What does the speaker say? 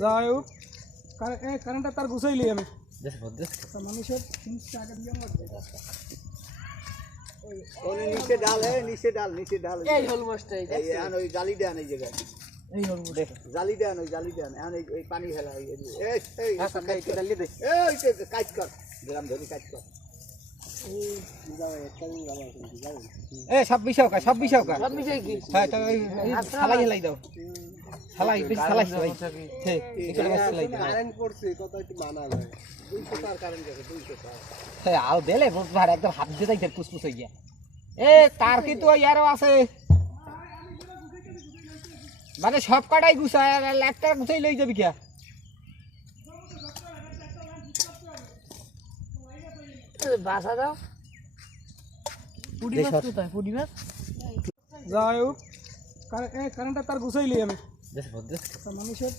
যাই হোক কারেন্টটা তার গুছাইলি আমি মানুষের ওই নিচে ডাল এই হল মাছটা ওই জালি দেন এই জায়গায় এই হল মাছটা জালি দেন এখন এই পানি ফেলা এই আচ্ছা কাই ডালি দে কাজ কর গ্রাম ধরে কাজ কর সব বিষয় কি হ্যাঁ সালাই হেলাই দাও সালাই ঠিক এখানে সালাই দাও কারেন্ট পড়ছে কত একটু মানা যায় 200 টার কারেন্ট গেছে 200 টাকা হ্যাঁ আও দেলে বুঝবার একদম হাত দিয়ে তাই পুসপুস হয়ে গিয়া তার কি তো ইয়ারও আছে মানে সব কাটাই গুছায় আর একটা গুছাই লই যাবি কিয়া বাসা দাও পুডি মাছ কোথায় পুডি মাছ যাই হোক কারেন্টটা তার গুছাইলি আমি মানুষের